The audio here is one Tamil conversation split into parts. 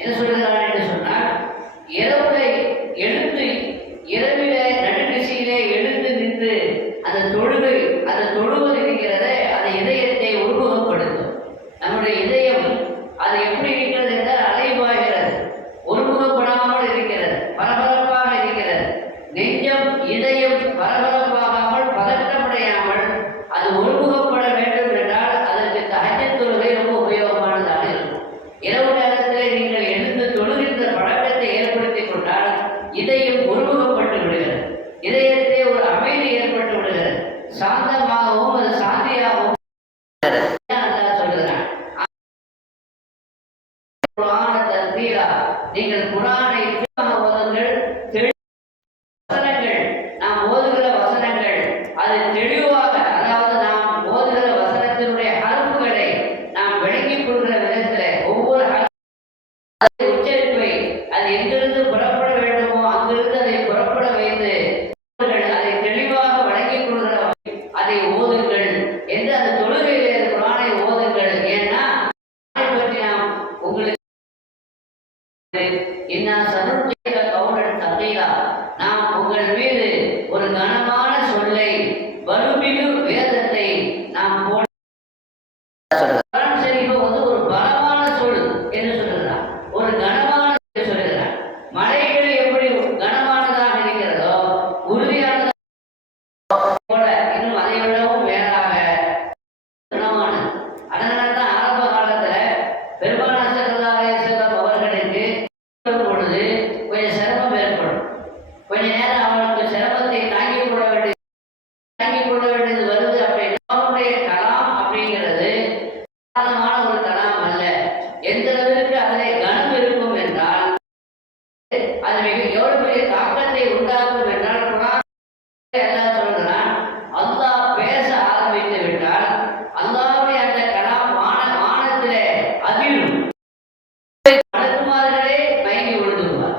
என்ன சொல்கிறார் என்று சொன்னால், இரவுல எழுந்து இரவில நடுநிசையிலே எழுந்து நின்று அந்த தொழுகை அந்த தொழுவது இருக்கிறத அந்த இதயத்தை ஒருமுகப்படுத்தும். நம்முடைய இதயம் அது எப்படி இருக்கிறது என்றால் அலைவாகிறது, ஒருமுகப்படாமல் இருக்கிறது, பரபரப்பாக இருக்கிறது. நெஞ்சம் இதயம் பரபரப்பாகாமல் பதற்றமடையாமல் அது ஒருமுகப்பட வேண்டும் என்றால் அதற்கு தஹஜ்ஜுத் தொழுகை ரொம்ப உபயோகமானதாக இருக்கும். இரவு நேரத்தில் நீங்கள் எழுந்து தொழுகின்ற பழக்கத்தை ஏற்படுத்திக் கொண்டால் இதயம் ஒருமுகப்பட்டு விடுகிறது, இதயத்திலே ஒரு அமைதி ஏற்பட்டு விடுகிறது, சாந்தமாகவும் அது சாந்தியாகவும் சொல்லுகிறான். நீங்கள் குர்ஆனை ஓதுங்கள், வசனங்கள் நாம் ஓதுகிற வசனங்கள் அது தெளிவாக, அதாவது நாம் ஓதுகிற வசனத்தினுடைய ஹர்ஃப்களை நாம் விளங்கிக் கொள்கிற விதத்தில் ஒவ்வொரு உச்சரிப்பை அது எங்கிருந்து புறப்பட வேண்டுமோ அங்கிருந்து அதை புறப்பட வைத்து அதை தெளிவாக வழங்கிக் கொள்கிற அதை ஓதுங்கள் என்று அந்த தொழுகையிலே குர்ஆனை ஓதுங்கள். ஏன்னா பற்றி நாம் உங்களுக்கு நாம் உங்கள் மீது ஒரு கனமான சொல்லை வலுமிகு வேதத்தை நாம் ஒரு பலமான சொல் என்று சொல்லுகிறார், ஒரு கனமான சொல்லுகிறார். மலைகள் எப்படி கனமானதாக இருக்கிறதோ உறுதியானதாக போல இன்னும் அதை விடவும் மேலாக கனமானது. அதனால்தான் ஆரம்ப காலத்துல பெருமானார் ஸல்லல்லாஹு அலைஹி வஸல்லம் அவர்களுக்கு பொழுது கொஞ்சம் சிரமம் ஏற்படும். கொஞ்ச நேரம் அவனுக்கு சிரமத்தை தாங்கிக் கொள்ள வேண்டியது வருது. அப்படின்னா அவனுடைய கலாம் அப்படிங்கிறது சாதாரணமான ஒரு கலாம் அல்ல. எந்த அளவிற்கு அதில் கனம் இருக்கும் என்றால் அது மிக எவ்வளவு பெரிய தாக்கத்தை உண்டாக்கும் என்றால் குர்ஆன் எல்லாம் சொல்கிறான். அல்லாஹ் பேச ஆரம்பித்து விட்டால் அல்லாஹ்வுடைய அந்த கலாம் வானத்திலே அதிரும். மலக்குமார்களே மயங்கி விழுந்துருவார்.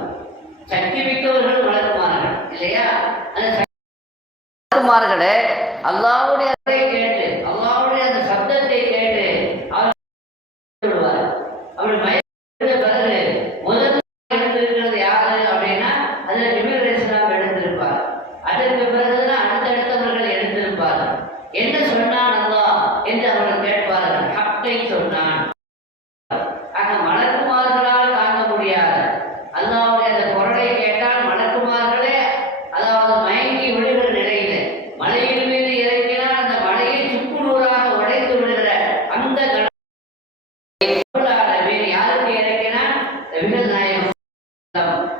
சக்தி மிக்கவர்கள் மலக்குமார்கள் இல்லையா? அந்த மலக்குமார்களே அல்லாஹ்வுடைய கேட்டு அல்லாஹ்வுடைய அந்த சப்தத்தை கேட்டு அவர் விடுவார். அப்படி மயங்கிற பிறகு முதல் எழுந்திருக்கிறது யாரு அப்படின்னா அதுல ஜிப்ரீல் அலைஹிஸ்ஸலாம் எழுந்திருப்பார். அதற்கு பிறகுதான் அடுத்தவர்கள் எழுந்திருப்பார்கள். என்ன சொன்னான் அல்லாஹ் என்று அவர்கள் கேட்பார்கள். ஹக்கை சொன்னான். ஆக மலக்குமார்களால் தாங்க முடியாது. அல்லாஹ்வுடைய அந்த குரலை கேட்டால் மலக்குமார்களே அதாவது மயங்கி விடுகிற நிலையில மலையின் மீது இறங்கினால் அந்த மலையை சுக்குநூறாக உடைத்து விடுகிற அந்த யாருக்கு இறக்கினார்? நபிகள் நாயகம்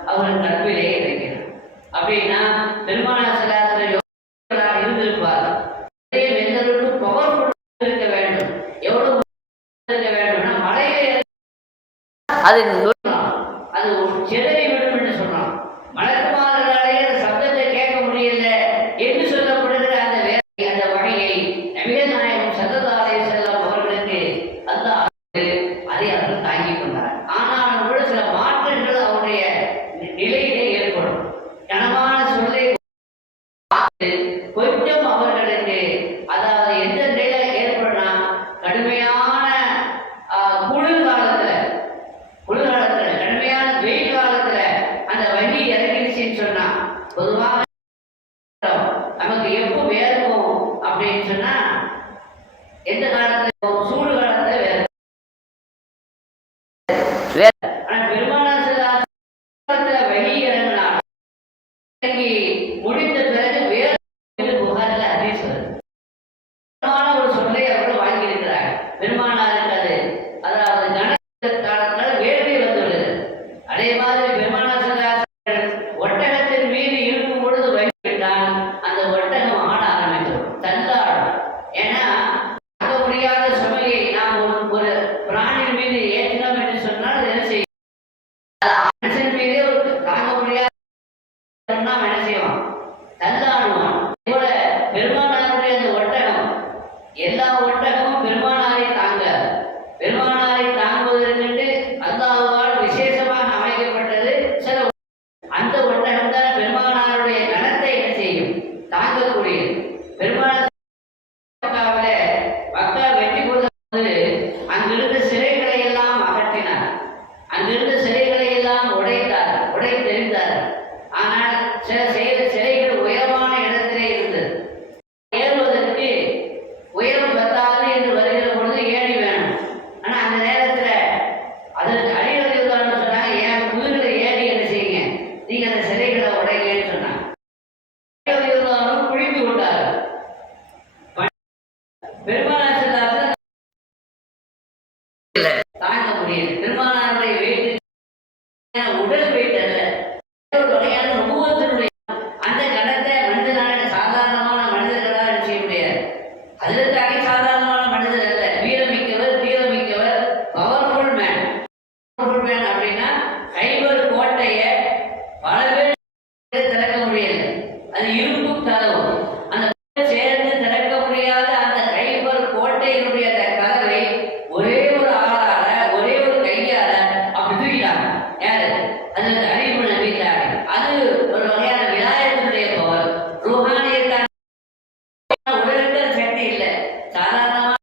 அவர்கள் கற்பிலே இறக்கினார். அப்படின்னா பெருமானார் ஸல்லல்லாஹு அலைஹி வஸல்லம் இருந்திருப்பார்கள். எந்த அளவுக்கு பவர்ஃபுல் இருக்க வேண்டும், எவ்வளவு இருக்க வேண்டும்னா மலையிலே அது சிதறி விடும் என்று சொன்னான். மலக்குமார்களாலே அந்த சப்தத்தை கேட்க முடியல என்று சொல்லப்படுகிற அந்த அந்த வகையை நபிகள் நாயகம் ஸல்லல்லாஹு அலைஹி வஸல்லம் அவர்களுக்கு அல்லாஹ் அதை அவர்கள் தாங்கிக் கொண்டார். ஆனாலும் கூட சில மாற்றங்கள் அவருடைய நிலையிலே ஏற்படும். கனமான சொல்லை கொஞ்சம் அவர்களுக்கு அதாவது எந்த நிலையில ஏற்படும்னா கடுமையான குளிர்காலத்துல கடுமையான வெயில் காலத்துல அந்த வண்டி இறங்கிடுச்சின்னு சொன்னா பொதுவாக நமக்கு எப்போ வேர்க்கும் அப்படின்னு சொன்னா எந்த காலத்துல சூடு காலத்துல வேர்க்கும். ஆனா பெருமானார் ஸல்லல்லாஹு அலைஹி வஸல்லம் வண்டி இறங்கினா முடிந்த பிறகு வேறு புகாரில் ஹதீஸ் வருது. ஒரு சொல்லை அவர்கள் வாங்கியிருக்கிறாங்க. பெருமானாருக்கு அது அதாவது காலத்தினால வேர்வை வந்து விடுது. அதே மாதிரி பெருமானார் ஸல்லல்லாஹு அலைஹி வஸல்லம் ஒட்டகத்தின் மீது இருக்கும் பொழுது வைத்துவிட்டால் அந்த ஒட்டகம் ஆட ஆரம்பித்தோம், தள்ளாடும். ஏன்னா தாங்க முடியாத சுமையை நாம் ஒரு பிராணியின் மீது ஏற்றினோம் என்று சொன்னால் என்ன செய்யும்? உடல் வெயிட் அல்ல, ஒரு வகையான நுபுவத்தினுடைய அந்த கணத்தை மனிதனால சாதாரணமான மனிதர்களால் செய்ய முடியாது. அதற்காக சாதாரணமான மனிதர் அல்ல, வீரமிக்கவர், தீரமிக்கவர், பவர்ஃபுல் மேன். பவர்ஃபுல் மேன் அப்படின்னா கைபர் கோட்டையை பல பேர் திறக்க முடியல, அது இரும்பு கதவு. அந்த சேர்ந்து திறக்க முடியாத அந்த கைபர் கோட்டையினுடைய அந்த கதவை ஒரே ஒரு ஆளால, ஒரே ஒரு கையால அப்படி தூக்கிட்டாங்க. யாரு? அது அறிவு நம்பிட்டாங்க. அது ஒரு வகையான விலாயத்தினுடைய பவர், ரூஹானியத்தான உடலுக்கு சக்தி இல்லை. சாதாரணமான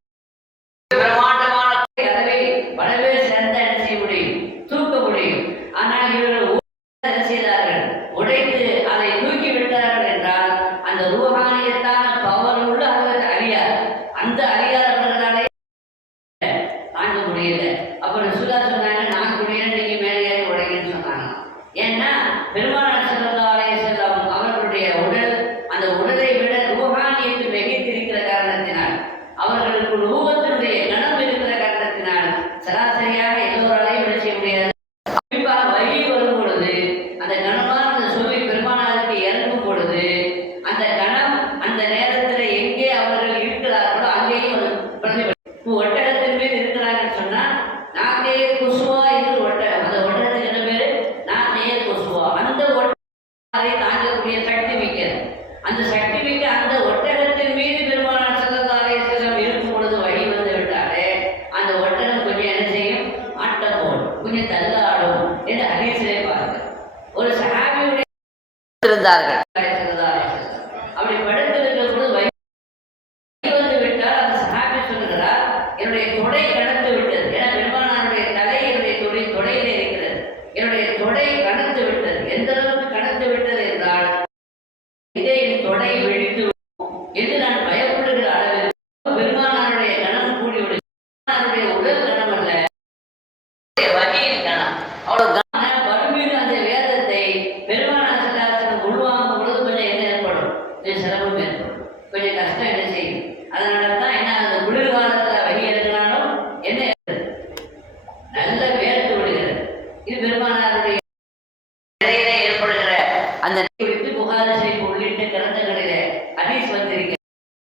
பிரமாண்டமான கதவை பல பேர் சேர்ந்து என்ன செய்ய முடியும்? தூக்க முடியும். ஆனால் இவர்கள் என்ன செய்தார்கள்? உடைத்து அதை தூக்கி விட்டார்கள் என்றால் அந்த ரூஹானியத்தான பவர் உள்ள அவர்களுக்கு அறியார். அந்த அறியாதவர்களாலே தாங்க முடியல. அப்ப ரசூலா சொன்னாங்க, நான் முடியல, நீங்க மேலே ஏறி உடைங்கன்னு சொன்னாங்க. ஏன்னா பெருமானார் ஸல்லல்லாஹு அலைஹி வஸல்லம் அவர்களுடைய உடல் அந்த உடலை விட ரூஹானியத்து மிகைத்திருக்கிற காரணத்தினால், அவர்களுக்கு ரூபத்தினுடைய கணம் இருக்கிற காரணத்தினால் சராசரியாக எல்லோராலையும் விட செய்ய முடியாது. குறிப்பாக வழி வரும் பொழுது அந்த கணமான அந்த சொல்லி பெருமானாருக்கு இறங்கும் பொழுது அந்த கணம் அந்த நேரத்தில் எங்கே அவர்கள் இருக்கிறார்களோ அங்கேயும் அது பிரதிபலிக்கும். ஒட்டகத்தின் மீது இருக்கிறாங்கன்னு சொன்னா நாக்கையே குசுவா என்று ஒட்டகம், அந்த ஒட்டகத்துக்கு என்ன பேரு? நாக்கையே குசுவா. அந்த ஒட்டகத்தை தாங்கக்கூடிய சக்தி மிக்கது. அந்த சக்தி மிக்க அந்த ஒட்டகத்தின் மீது பெருமானார் ஸல்லல்லாஹு அலைஹி வஸல்லம் இருக்கும் பொழுது வழி வந்து விட்டாலே அந்த ஒட்டகம் கொஞ்சம் என்ன செய்யும்? ஆட்டம் போடும், கொஞ்சம் தள்ளாடும் என்று ஹதீஸிலே பாருங்க. ஒரு சஹாபியுடைய இருந்தார்கள், அப்படி படுத்திருக்கிற பொழுது வழி வந்து விட்டால் அந்த சஹாபி சொல்லுகிறார், என்னுடைய தொடை கனத்து விட்டது. ஏன்னா பெருமானாருடைய தலை என்னுடைய தொடையிலே இருக்கிறது. என்னுடைய தொடை கனத்து விட்டது. எந்த அளவுக்கு கனத்து விட்டது என்றால் இதை என் தொடை வெடித்து என்று நான் பயப்படுகிற அளவில் பெருமானாருடைய கனம் கூடியுடைய உடல் கனம் அல்ல, வகையின் கனம். அவ்வளவு வறுமையில் அந்த வேதத்தை பெருமானார் ஸல்லல்லாஹு உள்வாங்கும் பொழுது கொஞ்சம் என்ன ஏற்படும்? கொஞ்சம் சிரமம் ஏற்படும், கொஞ்சம் கஷ்டம் என்ன செய்யும். அதனால தான் என்ன, அந்த குளிர் காலத்தில் வகி இறங்கினாலும் என்ன நல்ல வேர்த்து விடுகிறது. இது பெருமானாருடைய இடையிலே ஏற்படுகிற அந்த விட்டு புகாரி ஷரீஃப் உள்ளிட்ட கிரந்தங்களிலே ஹதீஸ் வந்திருக்கிறது.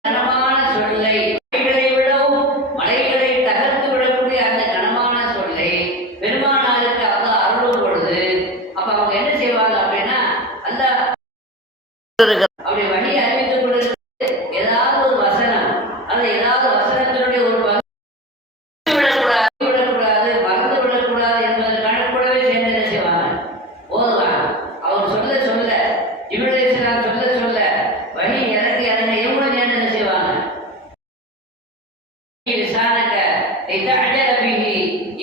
கனமான சொல்லை, மலைகளை விடவும் மலைகளை தகர்த்து விடக்கூடிய அந்த கனமான சொல்லை பெருமானாருக்கு அல்லாஹ் அருளும் பொழுது அப்ப அவங்க என்ன செய்வாங்க அப்படின்னா, அந்த அப்படி வழி அறிவித்துக் கொண்டிருக்கிறது ஏதாவது ஒரு வசனம், அது ஏதாவது வசனத்தினுடைய ஒரு விடக்கூடாது, மறந்து விடக்கூடாது என்பதற்கான கூடவே சேர்ந்து என்ன செய்வாங்க? ஓதுவாங்க. அவர் சொல்ல சொல்ல, இப்ராஹீம் அலைஹிஸ்ஸலாம் சொல்ல சொல்ல வழி இறங்கி இறங்க எவ்வளவு நேரம் என்ன செய்வாங்க? லிசானக லிதஅஜல பிஹி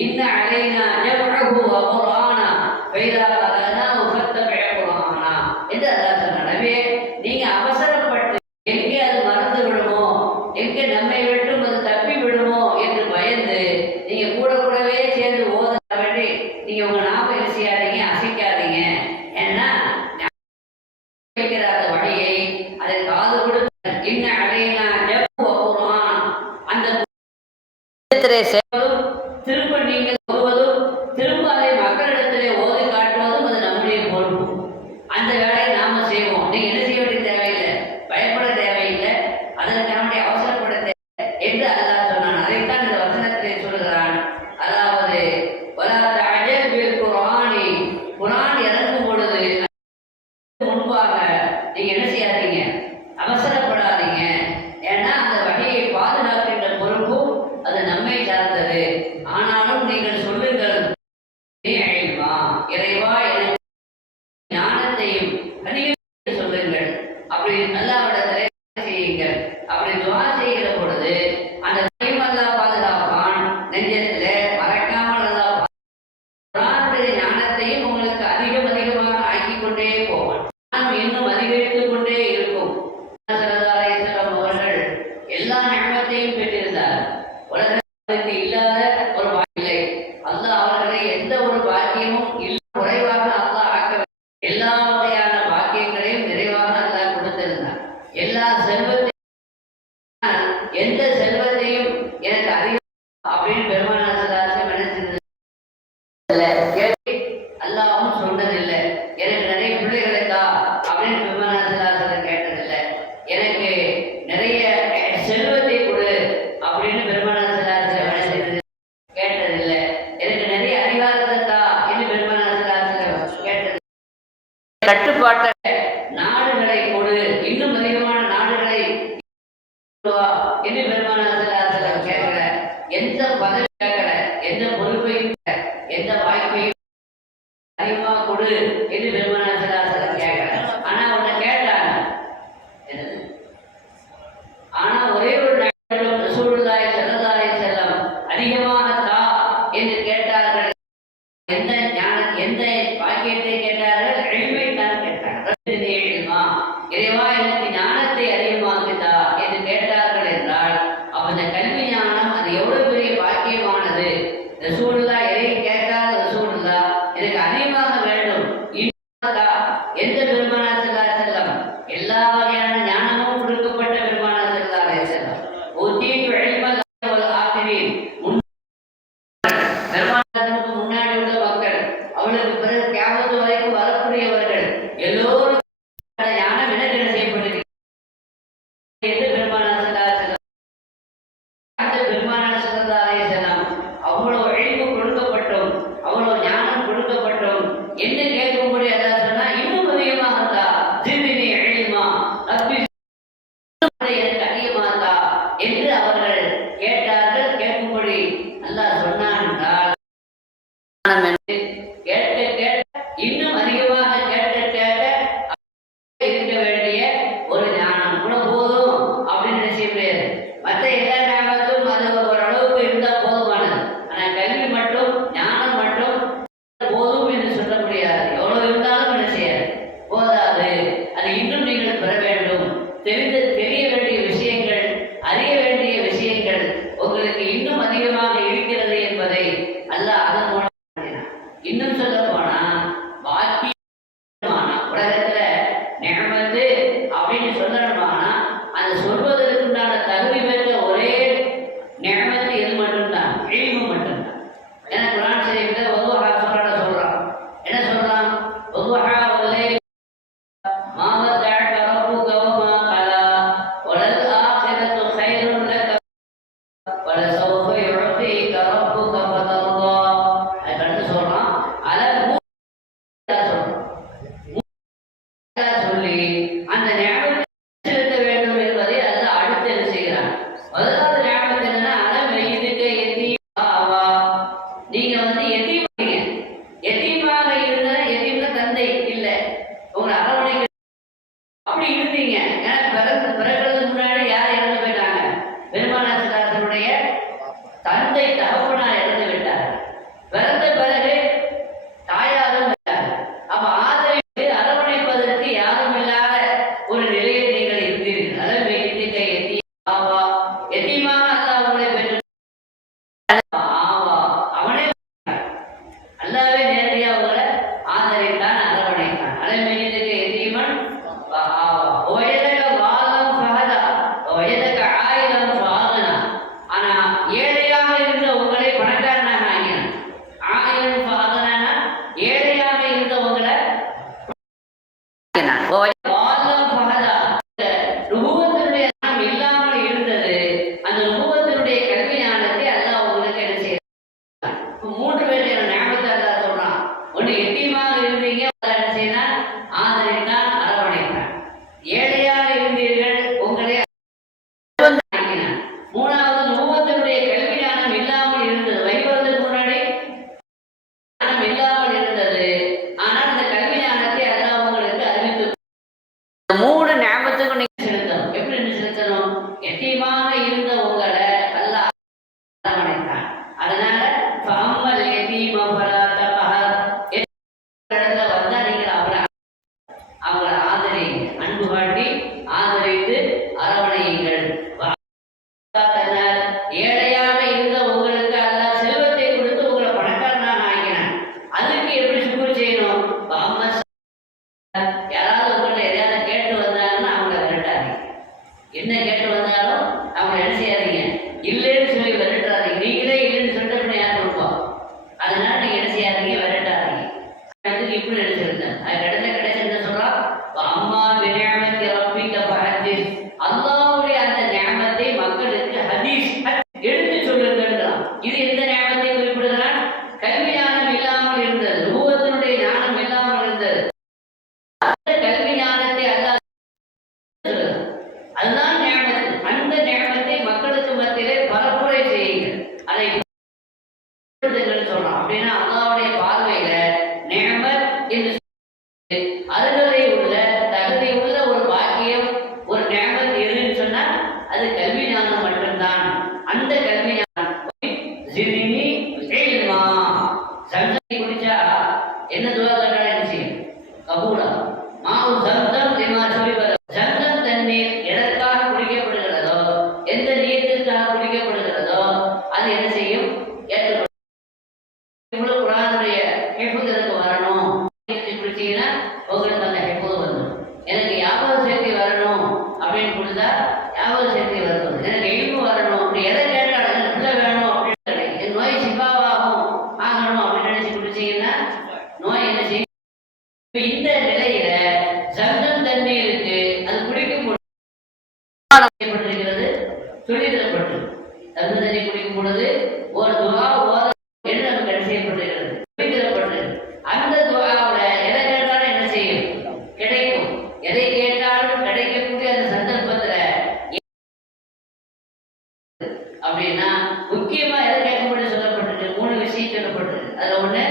இன்ன அலைனா ஜம்அஹு வ குர்ஆனா ஃபைதா கரனாஹு ஃபத்தபிஅ குர்ஆனா என்று அல்லாஹ் சொன்னார். நபியே, எந்த வாய்ப்பையும் அதிகமா கொடு என்று பெருமானார் ஸல்லல்லாஹு கேட்கிறார். ஆனா உன்னை கேட்டாங்க என்னது? ஆனா ஒரே ஒரு ரசூலுல்லாஹி ஸல்லல்லாஹு அலைஹி வஸல்லம் அதிகமாக தா என்று கேட்டார்கள். எந்த ஞான எந்த பாக்கியத்தை கேட்டார்கள்? இல்மை தான் கேட்டார்கள். இறைவா எனக்கு ஞானத்தை அதிகமாக்குதா என்று கேட்டார்கள் என்றால் அப்ப இந்த கல்வி ஞானம் அது எவ்வளவு பெரிய பாக்கியமானது. ரசூலுல்லாஹ் எதை கேட்டால் ரசூலுல்லாஹ் எனக்கு அதிகமாக வேண்டும் எந்த பெருமானார் ஸல்லல்லாஹு அலைஹி வஸல்லம் எல்லா வகையான ஞானமும் கொடுக்கப்பட்ட பெருமானார் ஸல்லல்லாஹு அலைஹி வஸல்லம் ஊதீது இல்மல் வல் ஆகிரீன் பெருமானாருக்கு முன்னாடி உள்ள மக்கள் அவளுக்கு பிறகு கியாமத் வரைக்கும் வரக்கூடியவர்கள் எல்லோரும் ஞானம் என்ன செய்யப்பட்டிருக்கிறது என்று பெருமானார் ஸல்லல்லாஹு அலைஹி வஸல்லம் அந்த பெருமானார் ஸல்லல்லாஹு அலைஹி வஸல்லம் அவ்வளவு இல்மு கொடுக்கப்பட்டோம் அவ்வளவு ஞானம் கொடுக்கப்பட்டோம் என்ன கேட்கும்படி அல்லாஹ் சொன்னா இன்னும் அதிகமாக தா ஜித்னி இல்மா ரப்பி எனக்கு அதிகமாக தா என்று அவர்கள் கேட்டார்கள். கேட்கும்படி அல்லாஹ் சொன்னான் என்றால் கேட்க கேட்க இன்னும் அதிகமாக கேட்க கேட்க இருக்க வேண்டிய ஒரு ஞானம் கூட போதும் அப்படின்னு நினைச்ச முடியாது. மற்ற எல்லா ஞாபகத்தும் அது ஒரு அளவுக்கு இருந்தால் போதுமானது. ஆனால் கல்வி மட்டும் ஞானம் மட்டும் போதும் என்று சொல்ல முடியாது. எவ்வளவு இருந்தாலும் என்ன செய்யாது போதாது. அது இன்னும் நீங்கள் பெற வேண்டும். தெரிய வேண்டிய விஷயங்கள் அறிய வேண்டிய விஷயங்கள் உங்களுக்கு இன்னும் அதிகமாக இருக்கிறது என்பதை அல்லாஹ் அதன் மூலம் இன்னும் சொல்ல போனா பாக்கி உலகத்துல நிகழ்ந்து அப்படின்னு சொல்லணுமானா அது சொல்வதற்குண்டான தகுதி பெற்ற ஒரே நிகழ்த்து எது மட்டும்தான் இல்மு மட்டும்தான். ஏன்னா குர்ஆன் ஷரீஃப்ல வதுஹா சூரால சொல்றான். என்ன சொல்றான்? வதுஹா வல்லைல் மா வதஅக ரப்புக வமா கலா வலல் ஆகிரத்து கைருன் லக வலசௌஃப யுஅதீக ரப்புக ஃபதர்தா. அது சொல்றான். அலல் சொல்லி அந்த ஞாபகத்தை செலுத்த வேண்டும் என்பதை அல்லாஹ் அடுத்து என்ன செய்கிறான்? முதலாவது ஞாபகம் என்னன்னா அலம் வைதுக்க எத்தீமா. நீங்க எத்தீமாங்க. எத்தீமாக இருந்த எத்தீம்னா தந்தை இல்லை உங்களை அரவணைக்க அப்படி இருந்தீங்க. ஏன்னா பிறக்கிறதுக்கு முன்னாடி யார் இறந்து போயிட்டாங்க? பெருமானார் ஸல்லல்லாஹு அலைஹி வஸல்லம் தந்தை தகப்பனார் இறந்து விட்டார். பிறந்த பிறகு தாயாரும் விட்டார். அப்ப ஆதரவு அரவணைப்பதற்கு யாரும் இல்லாத ஒரு நிலையில் நீங்கள் இருந்தீர்கள். அலம் வைதுக்க எத்தீமா. எத்தீமாக அல்லாஹ் உங்களை பெற்று அவனே அல்லாவே நேரடியாக அவங்களை ஆதரித்தான் அரவணைத்தான். அலம் வைதுக்க எத்தீமன் வயதக வாலம் ஃபஹதா வயதக ஆயிலம் ஃபஅக்னா. ஆனா ஏழையாக இருந்த உங்களை பணக்காரனாக ஆக்கினான். ஆயிலம் ஃபஅக்னா ஏழையாக இருந்த உங்களை வாலம் ஃபஹதா நுபுவத்தினுடைய ஞானம் இல்லாமல் இருந்தது. அந்த நுபுவத்தினுடைய கல்வி ஞானத்தை அல்லாஹ் உங்களுக்கு என்ன செய்யறான்? மூன்று பேர் ஞாபகத்தை அல்லாஹ் சொல்றான். ஒன்று எத்தீமாக இருந்தீங்க என்ன செய்யறான்? ஆதரித்தான் அரவணைத்தான். ஏழையாக இருந்தீர்கள் உங்களை ஆக்கினான். மூணாவது நுபுவத்தினுடைய கல்வி ஞானம் இல்லாமல் இருந்தது. வைபவத்துக்கு முன்னாடி ஞானம் இல்லாமல் இருந்தது. ஆனால் அந்த கல்வி ஞானத்தை அல்லாஹ் உங்களுக்கு அறிவித்து மூணு ஞாபகத்துக்கும் நீங்க செலுத்தணும். எப்படி செலுத்தணும்? எத்தீமாக இருந்த உங்களை அல்லாஹ் அரவணைத்தான். அதனால ஃபஅம்மல் யதீம ஃபலா தக்ஹர் இடத்துல சொல்றோம். அப்படின்னா அல்லாஹ்வுடைய பார்வையில நிஅமத் என்று அருகதை உள்ள தகுதி உள்ள ஒரு பாக்கியம் ஒரு நிஅமத் எதுன்னு சொன்னா அது கல்வி ஞானம் மட்டும்தான். அந்த கல்வி ஞானம் ஜித்னி இல்மா. ஜம்ஸம் குடிச்சா என்ன துஆ கேட்டாலும் என்ன செய்யும்? கபூலா. மாவு ஜம்ஸம் லிமா ஷுரிப. ஜம்ஸம் தண்ணீர் எதற்காக குடிக்கப்படுகிறதோ, எந்த நியத்திற்காக குடிக்கப்படுகிறதோ அது என்ன செய்யும்? ஏற்றுக்கொள்ளும். இவ்வளவு குர்ஆனுடைய ஹிஃப்ஸ் எனக்கு வரணும் குடிச்சீங்கன்னா உங்களுக்கு அந்த ஹிஃப்ஸ் வந்துடும். எனக்கு ஞாபக சக்தி வரணும் அப்படின்னு கொடுத்தா ஞாபக சக்தி வரணும். எனக்கு இல்மு வரணும், அப்படி எதை கேட்டாலும் எனக்கு பிள்ளை வேணும் அப்படின்னு என் நோய் சிபாவாகும் ஆகணும் அப்படின்னு நினைச்சு குடிச்சீங்கன்னா நோய் என்ன செய்யும்? இந்த நிலையில ஜம்ஸம் தண்ணீருக்கு அது குடிக்கும் பொழுது சொல்லித்தரப்பட்டு ஜம்ஸம் தண்ணி குடிக்கும் பொழுது ஒரு துஆ ஓத என்று நமக்கு என்ன செய்யப்பட்டிருக்கிறது? சொல்லித்தரப்பட்டு அந்த துஆவுல எதை கேட்டாலும் என்ன செய்யும்? கிடைக்கும். எதை கேட்டாலும் கிடைக்கக்கூடிய அந்த சந்தர்ப்பத்துல அப்படின்னா முக்கியமா எதை கேட்கப்பட்டு சொல்லப்பட்டிருக்கு? 3 விஷயம் சொல்லப்பட்டிருக்கு. அதுல ஒண்ணு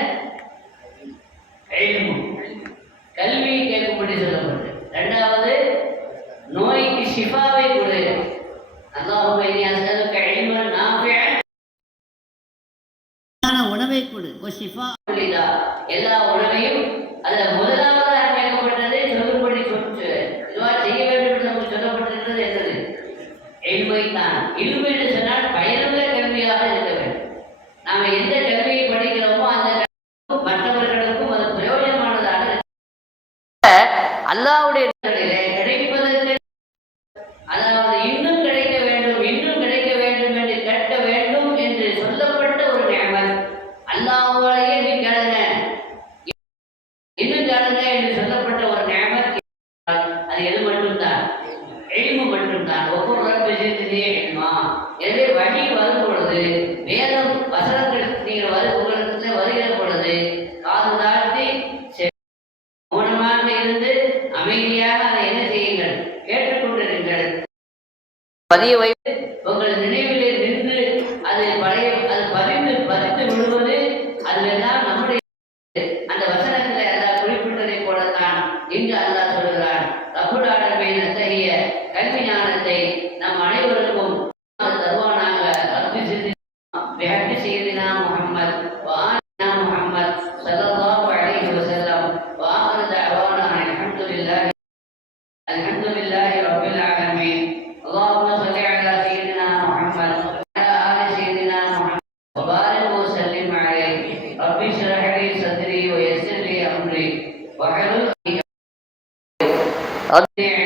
இல்மு, கல்வி கேட்கும்படி சொல்லப்பட்டு. இரண்டாவது நோய்க்கு ஷிஃபாவை கொடு. அல்லாஹும்ம இன்னி அஸ்அலுக இல்மன் நாஃபிஅன், உணவை கொடு. எல்லா உணவையும் அதுல முதலாவதாக கேட்கப்பட்டது சொல்லும்படி இதுவா செய்ய வேண்டும் என்று நமக்கு சொல்லப்பட்டிருக்கிறது என்னது? இல்மை தான். இல்மு என்று சொன்னால் பயனுள்ள கல்வியாக இருக்க வேண்டும். நாம எந்த கல்வியை படிக்கிறோமோ அந்த மற்றவர்களுக்கும் அது பிரயோஜனமானதாக அல்லாஹ்வுடைய கிடைப்பதற்கு, அதாவது இன்னும் கிடைக்க வேண்டும் இன்னும் கிடைக்க வேண்டும் என்று கேட்க வேண்டும் என்று சொல்லப்பட்ட ஒரு நிஅமத். அல்லாஹ்வாலேயே நீ கேளுங்க இன்னும் கேளுங்க என்று சொல்லப்பட்ட ஒரு நிஅமத். அது எது மட்டும்தான்? இல்மு மட்டும்தான். ஒவ்வொரு ரப்பி ஜித்னி இல்மா. எனவே வழி வரும் பொழுது வேதம் வசனங்கள் நீங்கள் உங்களுக்கு வருகிற பொழுது காது தாழ்த்தி மௌனமாக இருந்து அமைதியாக அதை என்ன செய்யுங்கள்? கேட்டுக்கொண்டிருங்கள். பதிய வைத்து உங்கள் நினைவிலே நின்று அது பதிந்து விடுவது அதுவெல்லாம் நம்முடைய அந்த வசனத்திலே அல்லாஹ் குறிப்பிட்டதை போலத்தான் இங்கு அல்லாஹ் சொல்கிறான். ரப்புல் ஆலமீன் அத்தகைய கல்வி ஞானத்தை நம் அனைவருக்கும் தருவானாக. ரப்பி ஜித்னி பிஹக்கி சய்யிதினா முஹம்மத் வ ஆலினா முஹம்மத் ஸல்லல்லாஹு அலைஹி வஸல்லம் வ ஆகிரு தஅவானா அல்ஹம்துலில்லாஹி ரப்பில் ஆலமீன். அல்லாஹும்ம ஸல்லி அலா சய்யிதினா முஹம்மத் வ அலா ஆலி சய்யிதினா முஹம்மத் வ பாரிக் வ ஸல்லிம் அலைஹி. ரப்பி ஷ்ரஹ் லி சத்ரி வ யஸ்ஸிர் லி அம்ரி வஹ்லுல் உக்ததம்